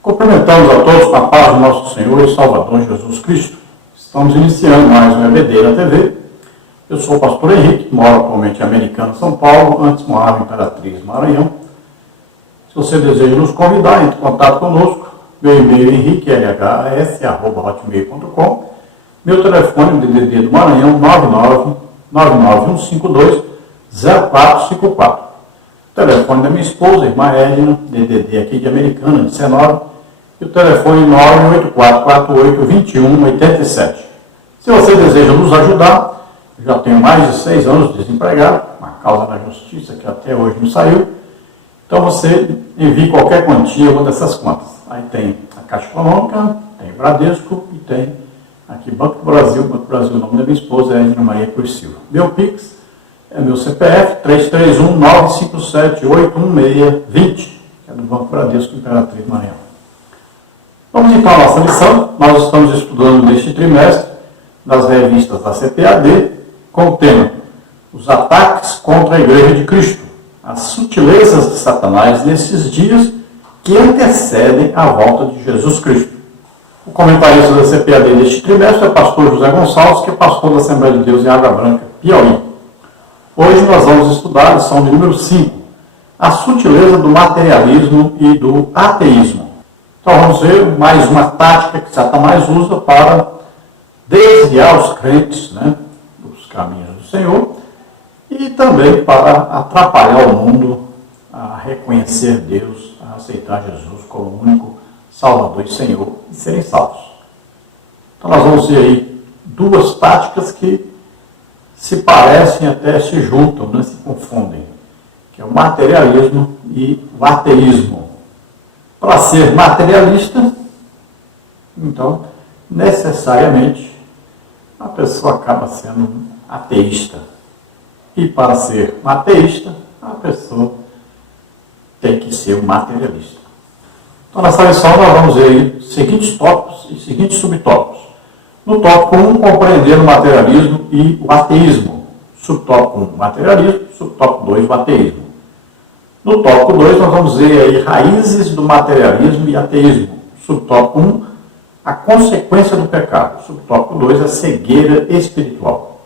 Cumprimentamos a todos com a paz do nosso Senhor e Salvador Jesus Cristo. Estamos iniciando mais um EBD na TV. Eu sou o pastor Henrique, moro atualmente em Americana, São Paulo, antes morava em Imperatriz, Maranhão. Se você deseja nos convidar, entre em contato conosco. Meu e-mail é henriquelhs@hotmail.com. Meu telefone, DDD do Maranhão, 99152-0454. O telefone da minha esposa, irmã Edna, DDD aqui de Americana, 19. E o telefone 98448-2187. Se você deseja nos ajudar, já tenho mais de 6 anos desempregado, uma causa na justiça que até hoje não saiu. Então você envie qualquer quantia, uma dessas contas. Aí tem a Caixa Econômica, tem o Bradesco e tem aqui Banco do Brasil. Banco do Brasil, o nome da minha esposa é Edna Maria Cruz Silva. Meu Pix é meu CPF, 331-957-81620, que é do Banco Bradesco, Imperatriz, Maranhão. Vamos então à nossa lição. Nós estamos estudando neste trimestre das revistas da CPAD com o tema Os ataques contra a Igreja de Cristo, as sutilezas de Satanás nesses dias que antecedem a volta de Jesus Cristo. O comentarista da CPAD deste trimestre é o pastor José Gonçalves, que é pastor da Assembleia de Deus em Água Branca, Piauí. Hoje nós vamos estudar a lição de número 5, a sutileza do materialismo e do ateísmo. Então vamos ver mais uma tática que Satanás usa para desviar os crentes, dos caminhos do Senhor e também para atrapalhar o mundo a reconhecer Deus, a aceitar Jesus como o único Salvador e Senhor e serem salvos. Então nós vamos ver aí duas táticas que se parecem até se juntam, se confundem, que é o materialismo e o ateísmo. Para ser materialista, então, necessariamente, a pessoa acaba sendo ateísta. E para ser ateísta, a pessoa tem que ser um materialista. Então, nessa lição, nós vamos ver aí seguintes tópicos e seguintes subtópicos. No tópico 1, compreender o materialismo e o ateísmo. Subtópico 1, materialismo. Subtópico 2, o ateísmo. No tópico 2, nós vamos ver aí raízes do materialismo e ateísmo. Subtópico 1, a consequência do pecado. Subtópico 2, a cegueira espiritual.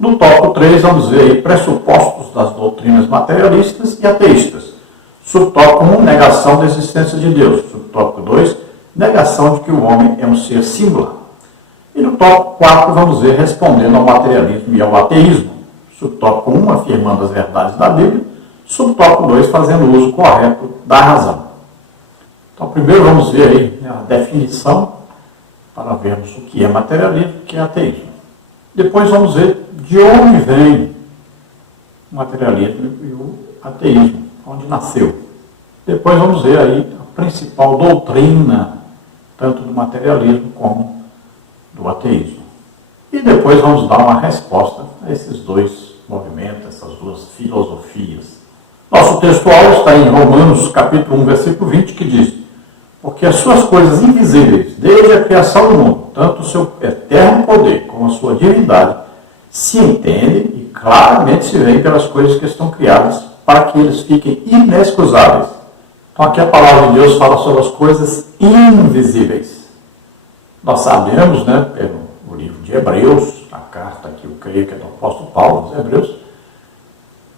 No tópico 3, vamos ver aí pressupostos das doutrinas materialistas e ateístas. Subtópico 1, negação da existência de Deus. Subtópico 2, negação de que o homem é um ser singular. E no tópico 4, vamos ver respondendo ao materialismo e ao ateísmo. Subtópico 1, afirmando as verdades da Bíblia. Subtópico 2, fazendo uso correto da razão. Então, primeiro vamos ver aí a definição, para vermos o que é materialismo e o que é ateísmo. Depois vamos ver de onde vem o materialismo e o ateísmo, onde nasceu. Depois vamos ver aí a principal doutrina, tanto do materialismo como do ateísmo. E depois vamos dar uma resposta a esses dois movimentos, essas duas filosofias. Nosso textual está em Romanos, capítulo 1, versículo 20, que diz: porque as suas coisas invisíveis, desde a criação do mundo, tanto o seu eterno poder como a sua divindade, se entendem e claramente se veem pelas coisas que estão criadas, para que eles fiquem inexcusáveis. Então aqui a palavra de Deus fala sobre as coisas invisíveis. Nós sabemos, pelo livro de Hebreus, a carta que eu creio que é do apóstolo Paulo, aos Hebreus,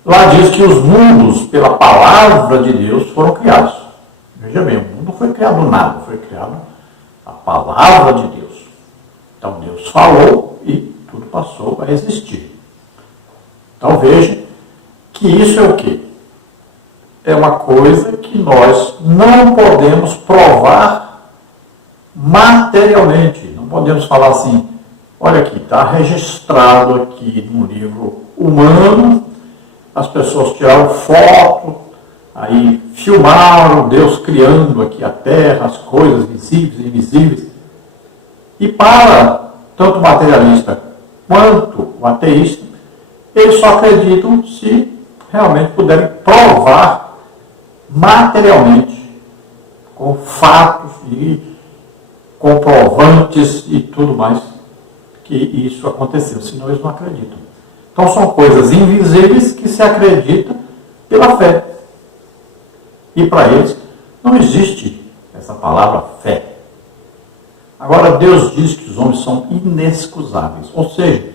lá diz que os mundos, pela palavra de Deus, foram criados. Veja bem, o mundo não foi criado do nada, foi criado a palavra de Deus. Então Deus falou e tudo passou a existir. Então veja que isso é o quê? É uma coisa que nós não podemos provar materialmente. Não podemos falar assim, olha aqui, está registrado aqui num livro humano, as pessoas tiraram foto, aí filmaram Deus criando aqui a terra, as coisas visíveis e invisíveis. E para tanto o materialista quanto o ateísta, eles só acreditam se realmente puderem provar materialmente, com fatos e comprovantes e tudo mais, que isso aconteceu, senão eles não acreditam. Então são coisas invisíveis que se acredita pela fé. E para eles não existe essa palavra fé. Agora, Deus diz que os homens são inexcusáveis, ou seja,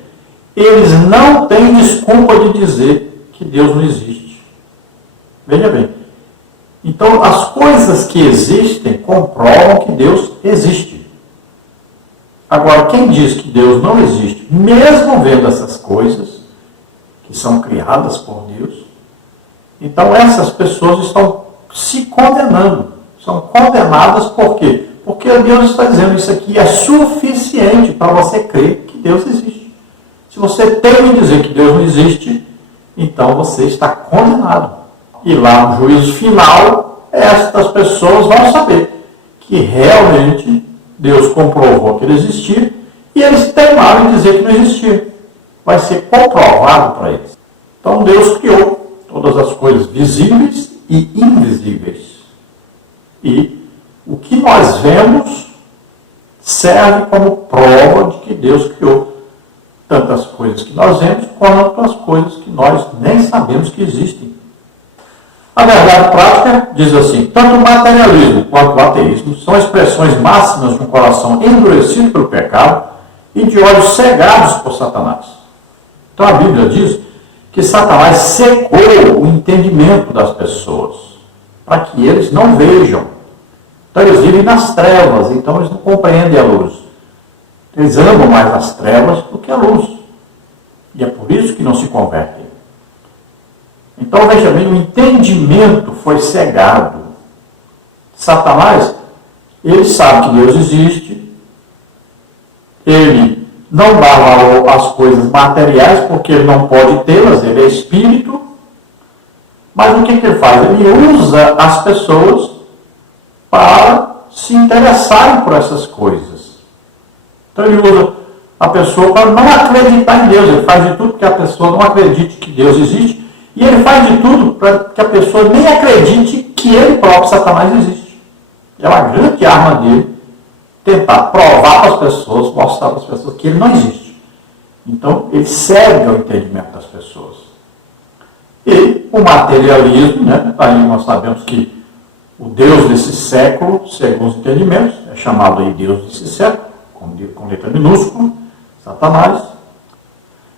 eles não têm desculpa de dizer que Deus não existe. Veja bem, então as coisas que existem comprovam que Deus existe. Agora, quem diz que Deus não existe, mesmo vendo essas coisas, que são criadas por Deus, então essas pessoas estão se condenando. São condenadas por quê? Porque Deus está dizendo isso aqui é suficiente para você crer que Deus existe. Se você teme dizer que Deus não existe, então você está condenado. E lá no juízo final, estas pessoas vão saber que realmente Deus comprovou que ele existia e eles teimaram em dizer que não existia. Vai ser comprovado para eles. Então Deus criou todas as coisas visíveis e invisíveis. E o que nós vemos serve como prova de que Deus criou tantas coisas que nós vemos quanto as coisas que nós nem sabemos que existem. A verdade prática diz assim: tanto o materialismo quanto o ateísmo são expressões máximas de um coração endurecido pelo pecado e de olhos cegados por Satanás. Então a Bíblia diz que Satanás secou o entendimento das pessoas para que eles não vejam. Então eles vivem nas trevas, então eles não compreendem a luz. Eles amam mais as trevas do que a luz. E é por isso que não se convertem. Então veja bem, o entendimento foi cegado. Satanás, ele sabe que Deus existe, ele não dá valor às coisas materiais porque ele não pode tê-las, ele é espírito. Mas o que ele faz? Ele usa as pessoas para se interessarem por essas coisas. Então ele usa a pessoa para não acreditar em Deus. Ele faz de tudo para que a pessoa não acredite que Deus existe. E ele faz de tudo para que a pessoa nem acredite que ele próprio, Satanás, existe. É uma grande arma dele tentar provar para as pessoas, mostrar para as pessoas que ele não existe. Então ele cega o entendimento das pessoas. E o materialismo, né? Aí nós sabemos que o Deus desse século, segundo os entendimentos, é chamado aí Deus desse século, com letra minúscula, Satanás.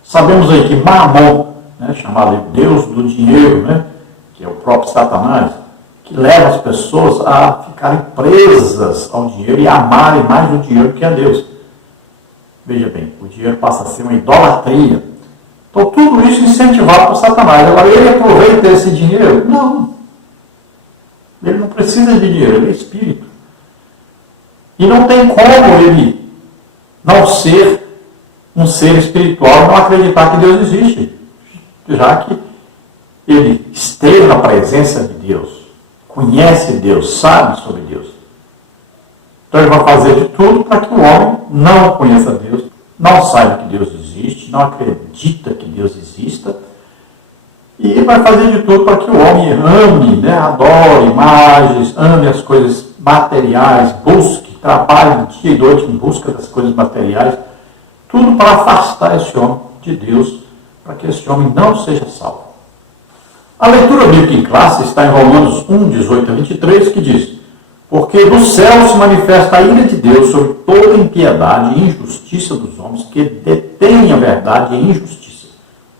Sabemos aí que Mamon, né, chamado de Deus do dinheiro, né, que é o próprio Satanás, que leva as pessoas a ficarem presas ao dinheiro e amarem mais o dinheiro que a Deus. Veja bem, o dinheiro passa a ser uma idolatria. Então tudo isso incentivado por Satanás. Agora ele aproveita esse dinheiro? Não. Ele não precisa de dinheiro, ele é espírito. E não tem como ele não ser um ser espiritual e não acreditar que Deus existe. Já que ele esteve na presença de Deus, conhece Deus, sabe sobre Deus. Então ele vai fazer de tudo para que o homem não conheça Deus, não saiba que Deus existe, não acredita que Deus exista, e vai fazer de tudo para que o homem ame, né, adore imagens, ame as coisas materiais, busque, trabalhe dia e noite em busca das coisas materiais, tudo para afastar esse homem de Deus, para que esse homem não seja salvo. A leitura bíblica em classe está em Romanos 1, 18 a 23, que diz: porque do céu se manifesta a ira de Deus sobre toda impiedade e injustiça dos homens que detêm a verdade e injustiça.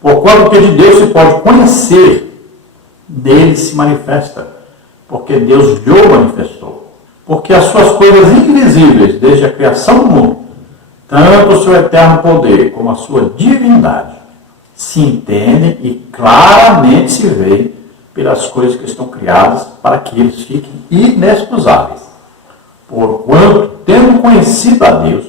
Porquanto o que de Deus se pode conhecer, dele se manifesta, porque Deus lhe manifestou. Porque as suas coisas invisíveis, desde a criação do mundo, tanto o seu eterno poder como a sua divindade, se entendem e claramente se veem pelas coisas que estão criadas para que eles fiquem inexcusáveis. Porquanto, tendo conhecido a Deus,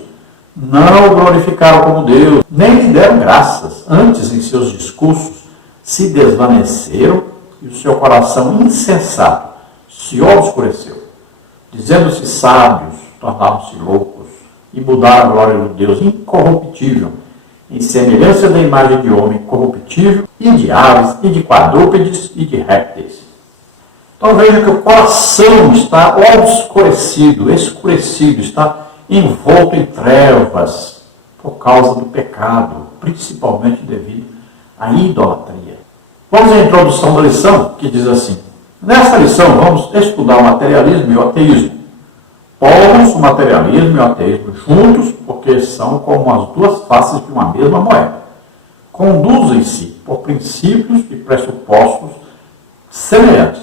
não o glorificaram como Deus, nem lhe deram graças. Antes, em seus discursos, se desvaneceram e o seu coração insensato se obscureceu. Dizendo-se sábios, tornaram-se loucos e mudaram a glória do Deus incorruptível, em semelhança da imagem de homem corruptível, e de aves, e de quadrúpedes, e de répteis. Então veja que o coração está obscurecido, escurecido, está envolto em trevas por causa do pecado, principalmente devido à idolatria. Vamos à introdução da lição, que diz assim: nesta lição vamos estudar o materialismo e o ateísmo. expomos o materialismo e o ateísmo juntos, porque são como as duas faces de uma mesma moeda. Conduzem-se por princípios e pressupostos semelhantes.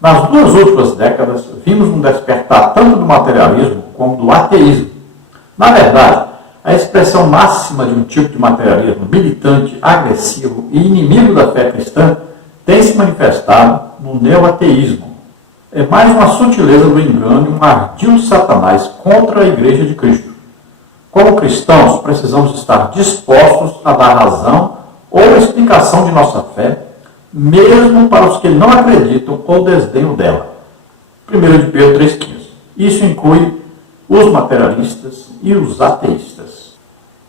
Nas duas últimas décadas, vimos um despertar tanto do materialismo como do ateísmo. Na verdade, a expressão máxima de um tipo de materialismo militante, agressivo e inimigo da fé cristã tem se manifestado no neoateísmo. É mais uma sutileza do engano e um ardil de Satanás contra a Igreja de Cristo. Como cristãos, precisamos estar dispostos a dar razão ou explicação de nossa fé, mesmo para os que não acreditam ou desdenham dela. 1 de Pedro 3,15. Isso inclui os materialistas e os ateístas.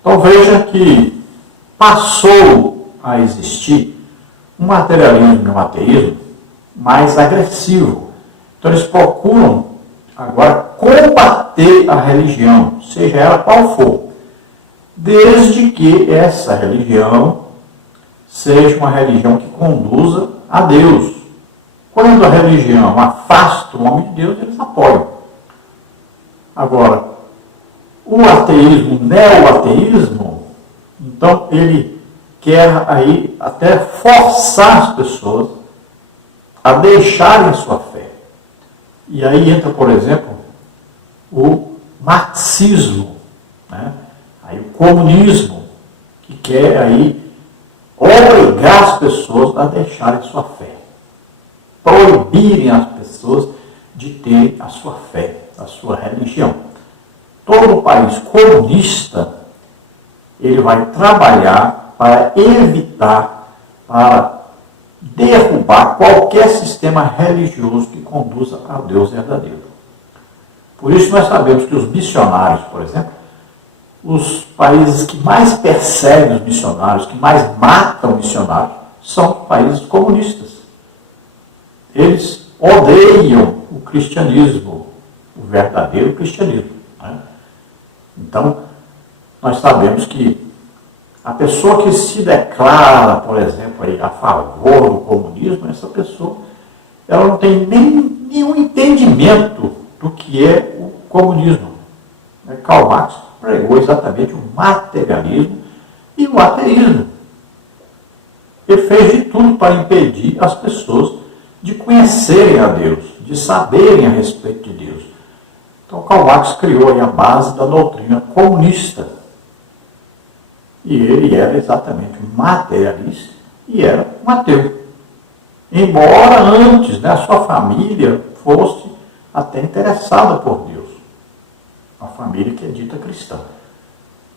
Então veja que passou a existir um materialismo e um ateísmo mais agressivo. Então eles procuram agora combater a religião, seja ela qual for, desde que essa religião seja uma religião que conduza a Deus. Quando a religião afasta o homem de Deus, eles apoiam. Agora, o ateísmo, o neo-ateísmo, então ele quer aí até forçar as pessoas a deixarem a sua fé. E aí entra, por exemplo, o marxismo, né? Aí o comunismo, que quer aí obrigar as pessoas a deixarem a sua fé. Proibirem as pessoas de ter a sua fé, a sua religião. Todo país comunista, ele vai trabalhar para evitar, para derrubar qualquer sistema religioso que conduza a Deus verdadeiro. Por isso nós sabemos que os missionários, por exemplo, os países que mais perseguem os missionários, que mais matam missionários, são países comunistas. Eles odeiam o cristianismo, o verdadeiro cristianismo, né? Então, nós sabemos que a pessoa que se declara, por exemplo, aí, a favor do comunismo, essa pessoa ela não tem nenhum entendimento do que é o comunismo. Karl Marx pregou exatamente o materialismo e o ateísmo. Ele fez de tudo para impedir as pessoas de conhecerem a Deus, de saberem a respeito de Deus. Então, Karl Marx criou aí a base da doutrina comunista. E ele era exatamente um materialista e era um ateu. Embora antes, a sua família fosse até interessada por Deus. Uma família que é dita cristã.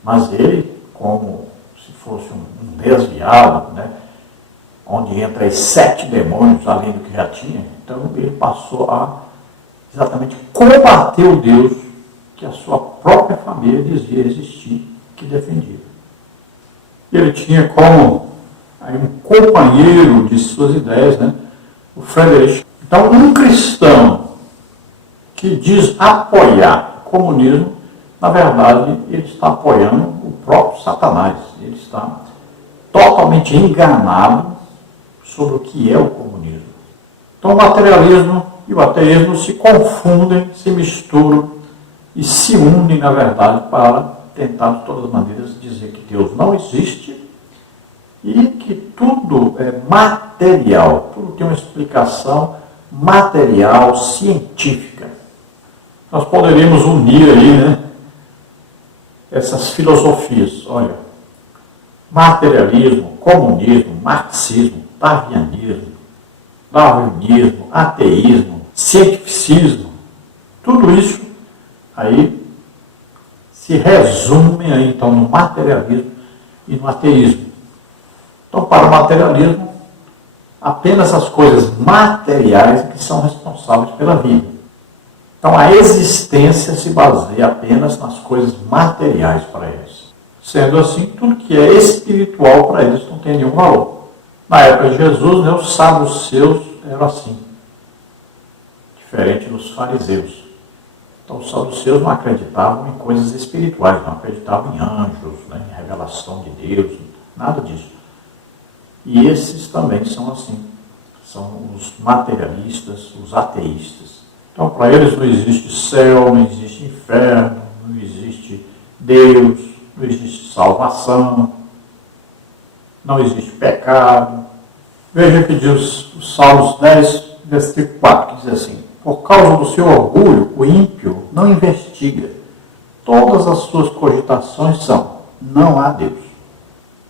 Mas ele, como se fosse um desviado, onde entra 7 demônios além do que já tinha, então ele passou a exatamente combater o Deus que a sua própria família dizia existir, que defendia. Ele tinha como aí, um companheiro de suas ideias, o Friedrich. Então, um cristão que diz apoiar o comunismo, na verdade, ele está apoiando o próprio Satanás. Ele está totalmente enganado sobre o que é o comunismo. Então, o materialismo e o ateísmo se confundem, se misturam e se unem, na verdade, para tentar, de todas as maneiras, dizer que Deus não existe e que tudo é material, tudo tem uma explicação material, científica. Nós poderíamos unir aí, essas filosofias, olha, materialismo, comunismo, marxismo, darwinismo, ateísmo, cientificismo, tudo isso aí se resumem aí, então, no materialismo e no ateísmo. Então, para o materialismo, apenas as coisas materiais que são responsáveis pela vida. Então, a existência se baseia apenas nas coisas materiais para eles. Sendo assim, tudo que é espiritual para eles não tem nenhum valor. Na época de Jesus, os saduceus eram assim, diferente dos fariseus. Então, os saduceus não acreditavam em coisas espirituais, não acreditavam em anjos, em revelação de Deus, nada disso. E esses também são assim, são os materialistas, os ateístas. Então, para eles não existe céu, não existe inferno, não existe Deus, não existe salvação, não existe pecado. Veja que diz o Salmos 10, versículo 4, que diz assim: por causa do seu orgulho, o ímpio não investiga. Todas as suas cogitações são: não há Deus.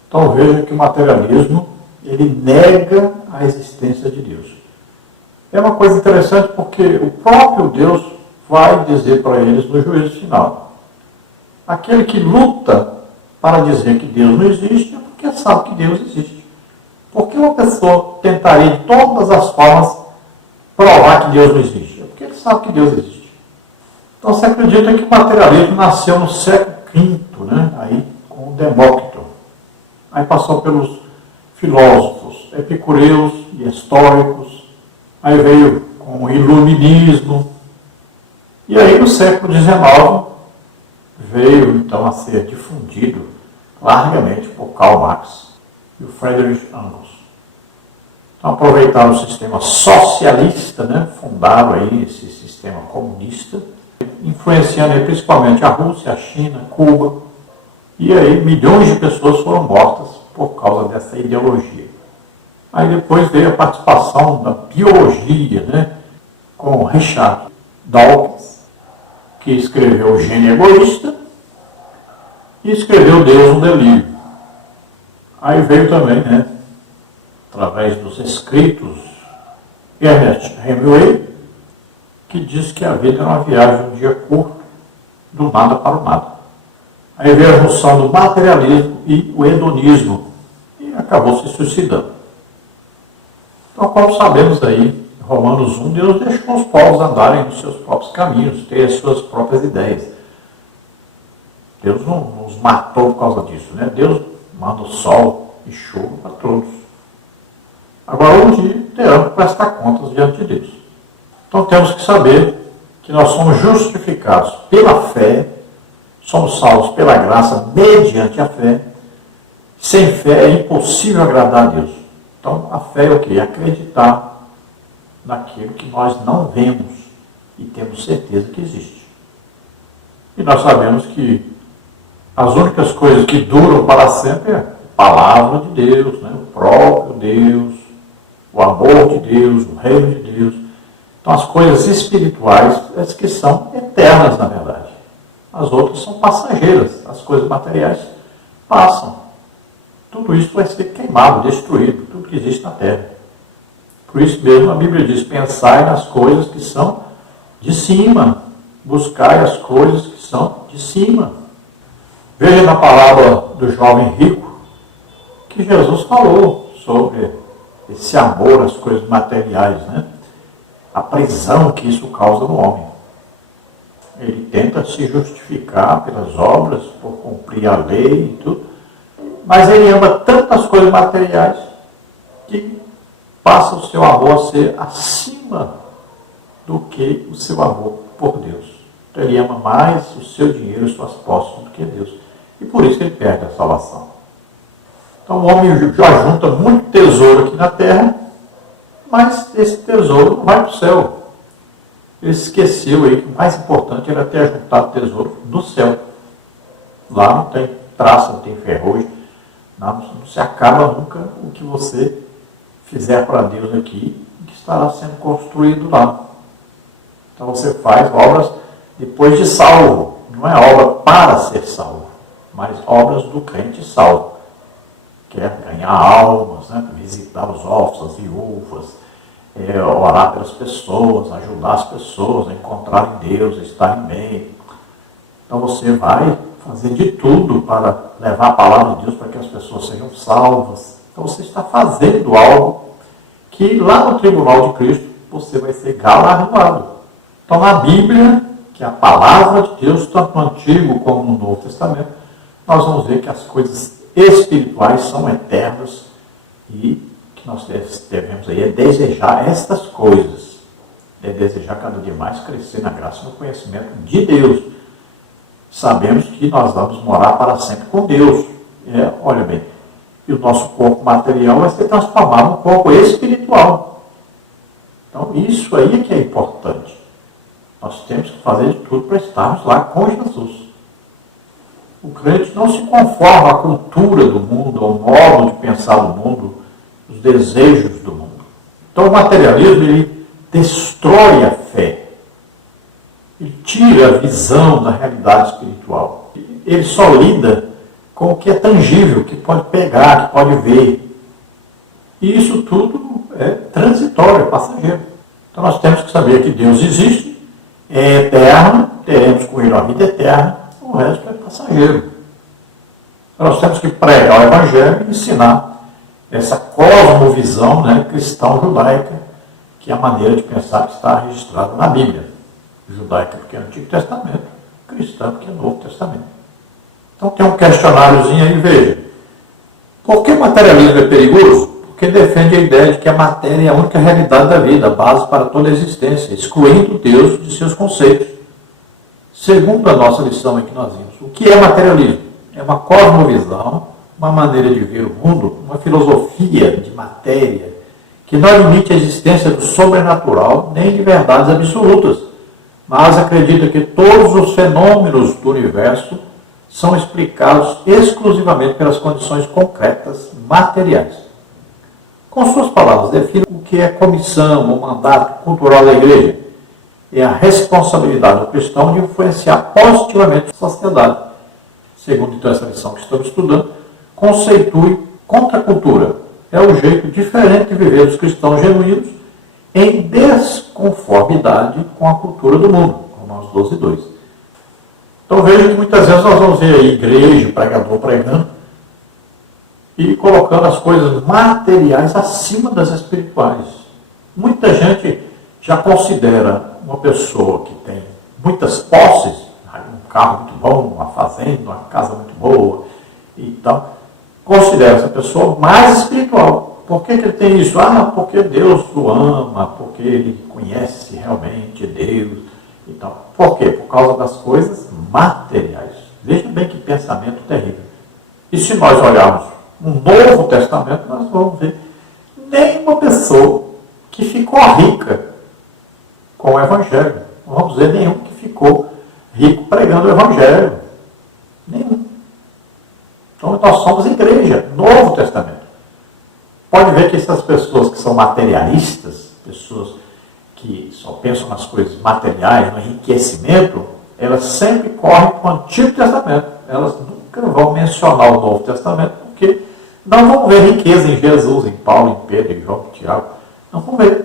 Então veja que o materialismo, ele nega a existência de Deus. É uma coisa interessante porque o próprio Deus vai dizer para eles no juízo final: aquele que luta para dizer que Deus não existe é porque sabe que Deus existe. Porque uma pessoa tentaria de todas as formas provar que Deus não existe? É porque ele sabe que Deus existe. Então se acredita que o materialismo nasceu no século V, né? Aí com o Demócrito. Aí passou pelos filósofos epicureus e estoicos. Aí veio com o iluminismo. E aí no século XIX veio então a ser difundido largamente por Karl Marx e o Friedrich Engels. Então aproveitaram o sistema socialista, né? Fundaram aí esse sistema comunista, influenciando aí principalmente a Rússia, a China, Cuba. E aí milhões de pessoas foram mortas por causa dessa ideologia. Aí depois veio a participação da biologia, né? Com Richard Dawkins, que escreveu O Gênio Egoísta e escreveu Deus no Delírio. Aí veio também, né, através dos escritos, Ernest Hemingway, que diz que a vida é uma viagem de um dia curto, do nada para o nada. Aí veio a junção do materialismo e o hedonismo, e acabou se suicidando. Então, como sabemos aí, em Romanos 1, Deus deixou os povos andarem nos seus próprios caminhos, ter as suas próprias ideias. Deus não nos matou por causa disso, né? Deus manda o sol e chuva para todos. Agora, um dia, teremos que prestar contas diante de Deus. Então, temos que saber que nós somos justificados pela fé, somos salvos pela graça mediante a fé. Sem fé é impossível agradar a Deus. Então, a fé é o quê? É acreditar naquilo que nós não vemos e temos certeza que existe. E nós sabemos que as únicas coisas que duram para sempre é a palavra de Deus, né? O próprio Deus, o amor de Deus, o reino de Deus. Então, as coisas espirituais, as que são eternas, na verdade. As outras são passageiras. As coisas materiais passam. Tudo isso vai ser queimado, destruído, tudo que existe na terra. Por isso mesmo a Bíblia diz: pensai nas coisas que são de cima, buscai as coisas que são de cima. Veja na palavra do jovem rico que Jesus falou sobre esse amor às coisas materiais, né? A prisão que isso causa no homem. Ele tenta se justificar pelas obras, por cumprir a lei e tudo, mas ele ama tantas coisas materiais que passa o seu amor a ser acima do que o seu amor por Deus. Então ele ama mais o seu dinheiro e suas posses do que Deus. E por isso ele perde a salvação. Então o homem já junta muito tesouro aqui na terra, mas esse tesouro não vai para o céu. Ele esqueceu aí que o mais importante era ter juntado tesouro no céu. Lá não tem traça, não tem ferrugem, não se acaba nunca o que você fizer para Deus aqui, que estará sendo construído lá. Então você faz obras depois de salvo. Não é obra para ser salvo, mas obras do crente salvo. Quer ganhar almas, né? Visitar os órfãos, as viúvas, orar pelas pessoas, ajudar as pessoas a encontrarem Deus, a estarem bem. Então você vai fazer de tudo para levar a palavra de Deus para que as pessoas sejam salvas. Então você está fazendo algo que lá no tribunal de Cristo você vai ser galardoado. Então na Bíblia, que é a palavra de Deus, tanto no Antigo como no Novo Testamento, nós vamos ver que as coisas espirituais são eternas e que nós devemos aí desejar estas coisas. É desejar cada dia mais crescer na graça e no conhecimento de Deus. Sabemos que nós vamos morar para sempre com Deus. Olha bem, e o nosso corpo material vai ser transformado num corpo espiritual. Então, isso aí é que é importante. Nós temos que fazer de tudo para estarmos lá com Jesus. O crente não se conforma à cultura do mundo, ao modo de pensar do mundo, os desejos do mundo. Então o materialismo, ele destrói a fé. Ele tira a visão da realidade espiritual. Ele só lida com o que é tangível, que pode pegar, que pode ver. E isso tudo é transitório, é passageiro. Então nós temos que saber que Deus existe, é eterno, teremos com ele a vida eterna, o resto é passageiro. Então nós temos que pregar o Evangelho e ensinar essa cosmovisão, né, cristão-judaica, que é a maneira de pensar que está registrada na Bíblia. Judaica porque é Antigo Testamento, cristã porque é Novo Testamento. Então tem um questionáriozinho aí, veja. Por que o materialismo é perigoso? Porque defende a ideia de que a matéria é a única realidade da vida, a base para toda a existência, excluindo Deus de seus conceitos. Segundo a nossa lição que nós vimos, o que é materialismo? É uma cosmovisão, uma maneira de ver o mundo, uma filosofia de matéria, que não admite a existência do sobrenatural nem de verdades absolutas, mas acredita que todos os fenômenos do universo são explicados exclusivamente pelas condições concretas materiais. Com suas palavras, define o que é comissão ou mandato cultural da igreja. É a responsabilidade do cristão de influenciar positivamente a sociedade. Segundo então essa lição que estamos estudando, conceitue contracultura. É o jeito diferente de viver dos cristãos genuínos em desconformidade com a cultura do mundo. Romanos 12:2. Então veja que muitas vezes nós vamos ver aí igreja, pregador pregando e colocando as coisas materiais acima das espirituais. Muita gente já considera uma pessoa que tem muitas posses, um carro muito bom, uma fazenda, uma casa muito boa e tal, considera essa pessoa mais espiritual. Por que ele tem isso? Ah, porque Deus o ama, porque ele conhece realmente Deus e tal. Por quê? Por causa das coisas materiais. Veja bem que pensamento terrível. E se nós olharmos no Novo Testamento, nós vamos ver nenhuma pessoa que ficou rica com o Evangelho. Não vamos dizer nenhum que ficou rico pregando o Evangelho. Nenhum. Então nós somos igreja, Novo Testamento. Pode ver que essas pessoas que são materialistas, pessoas que só pensam nas coisas materiais, no enriquecimento, elas sempre correm para o Antigo Testamento. Elas nunca vão mencionar o Novo Testamento, porque não vão ver riqueza em Jesus, em Paulo, em Pedro, em João, em Tiago. Não vão ver.